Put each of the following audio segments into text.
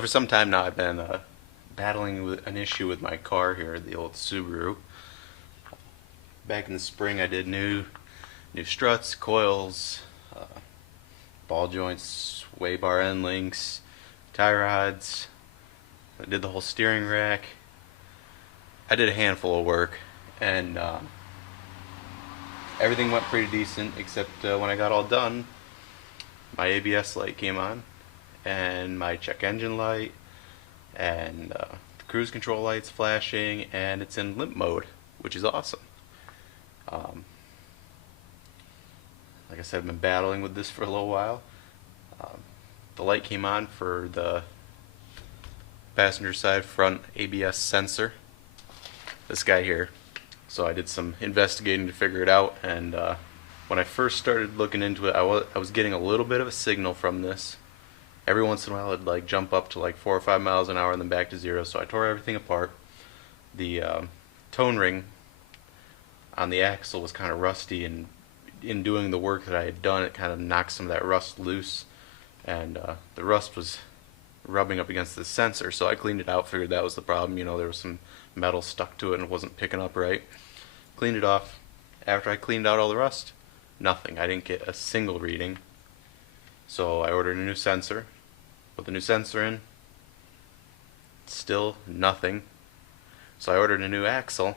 for some time now, I've been battling with an issue with my car here, the old Subaru. Back in the spring, I did new struts, coils, ball joints, sway bar end links, tie rods. I did the whole steering rack. I did a handful of work, and everything went pretty decent, except when I got all done, my ABS light came on, and my check engine light, and the cruise control light's flashing, and it's in limp mode, which is awesome. Like I said, I've been battling with this for a little while. The light came on for the passenger side front ABS sensor, this guy here. So I did some investigating to figure it out, and when I first started looking into it, I was getting a little bit of a signal from this. Every once in a while it'd like jump up to like 4 or 5 miles an hour and then back to 0, so I tore everything apart. The tone ring on the axle was kind of rusty, and in doing the work that I had done, it kind of knocked some of that rust loose, and the rust was rubbing up against the sensor, so I cleaned it out, figured that was the problem. You know, there was some metal stuck to it and it wasn't picking up right. Cleaned it off. After I cleaned out all the rust, nothing. I didn't get a single reading. So I ordered a new sensor, put the new sensor in, still nothing. So I ordered a new axle,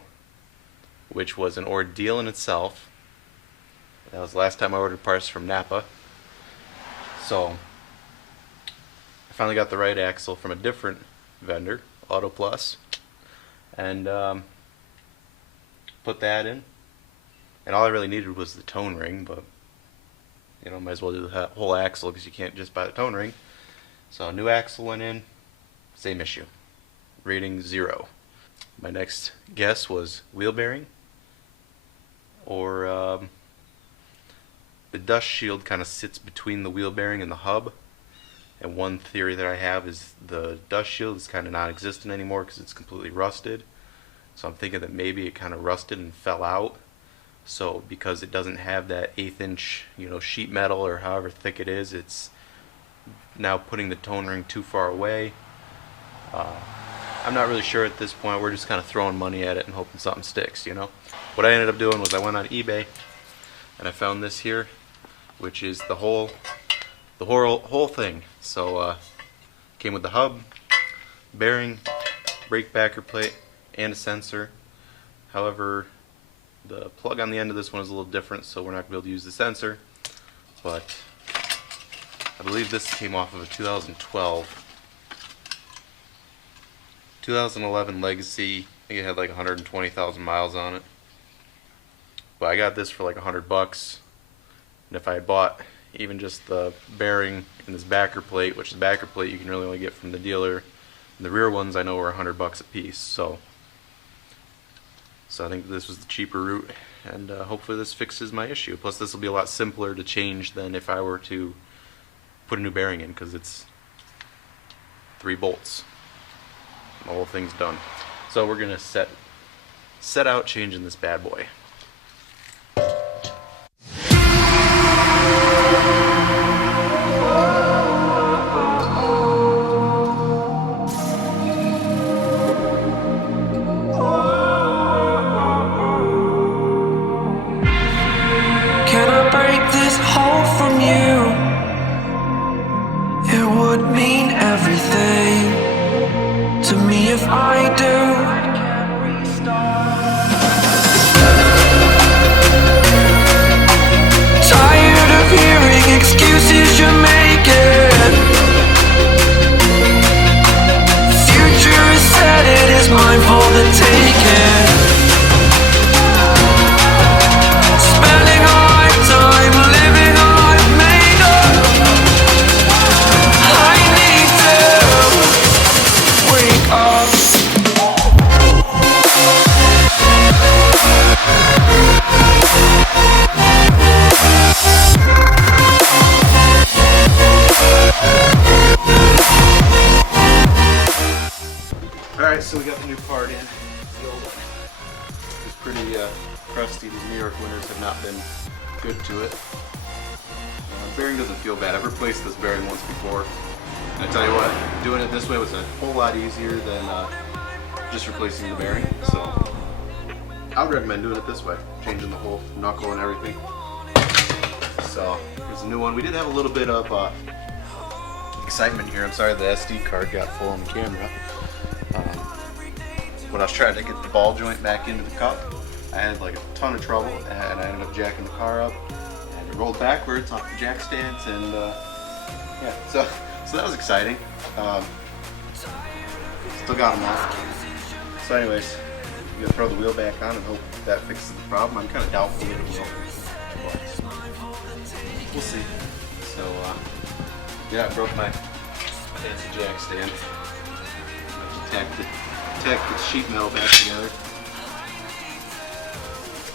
which was an ordeal in itself. That was the last time I ordered parts from Napa. So I finally got the right axle from a different vendor, Auto Plus, and put that in. And all I really needed was the tone ring, but you know, might as well do the whole axle because you can't just buy the tone ring. So a new axle went in, same issue, reading 0. My next guess was wheel bearing, or the dust shield kind of sits between the wheel bearing and the hub. And one theory that I have is the dust shield is kind of non-existent anymore because it's completely rusted. So I'm thinking that maybe it kind of rusted and fell out. So because it doesn't have that 1/8 inch, sheet metal or however thick it is, it's now putting the tone ring too far away. I'm not really sure at this point. We're just kind of throwing money at it and hoping something sticks, What I ended up doing was I went on eBay and I found this here, which is the whole thing. So came with the hub, bearing, brake backer plate, and a sensor. However, the plug on the end of this one is a little different, so we're not going to be able to use the sensor. But I believe this came off of a 2011 Legacy. I think it had like 120,000 miles on it. But I got this for like $100. And if I had bought even just the bearing and this backer plate, which the backer plate you can really only get from the dealer, and the rear ones I know were $100 a piece. So I think this was the cheaper route, and hopefully this fixes my issue. Plus this will be a lot simpler to change than if I were to put a new bearing in, because it's 3 bolts. The whole thing's done. So we're gonna set out changing this bad boy. If I do, tired of hearing excuses you're making. Future is set, it is mine for the taking. Spending a lifetime living a life made up. I need to wake up. Alright, so we got the new part in. The old one is pretty crusty. These New York winters have not been good to it. the bearing doesn't feel bad. I've replaced this bearing once before. And I tell you what, doing it this way was a whole lot easier than just replacing the bearing. So I would recommend doing it this way, changing the whole knuckle and everything. So here's a new one. We did have a little bit of excitement here. I'm sorry the SD card got full on the camera. When I was trying to get the ball joint back into the cup, I had like a ton of trouble, and I ended up jacking the car up, and it rolled backwards off the jack stance, and yeah, so that was exciting. Still got them out. So anyways, I'm gonna throw the wheel back on and hope that fixes the problem. I'm kind of doubtful that it will, but we'll see. So yeah, I broke my fancy jack stand. Tack the sheet metal back together.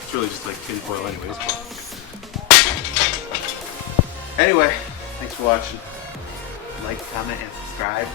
It's really just like tin foil anyways. Anyway, thanks for watching. Like, comment, and subscribe.